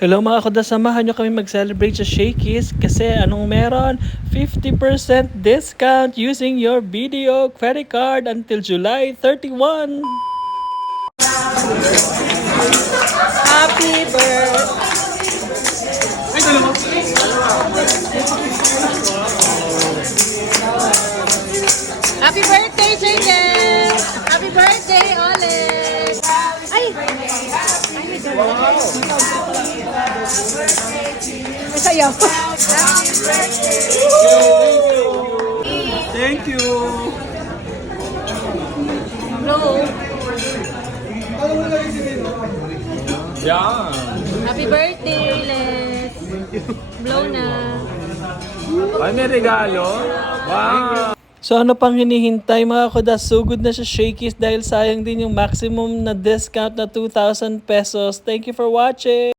Hello mga kuda, samahan nyo kami mag-celebrate sa Shakey's kasi anong meron? 50% discount using your video credit card until July 31. Happy birthday! Happy birthday, Jaden! Happy birthday, Oleg! Ay! Masaya. Thank you. Hello. Yeah. Happy birthday, Les. Blow na. Ay, may regalo? Wow. So ano pang hinihintay mga kuda, sugod na sa Shakey's dahil sayang din yung maximum na discount na 2,000 pesos. Thank you for watching!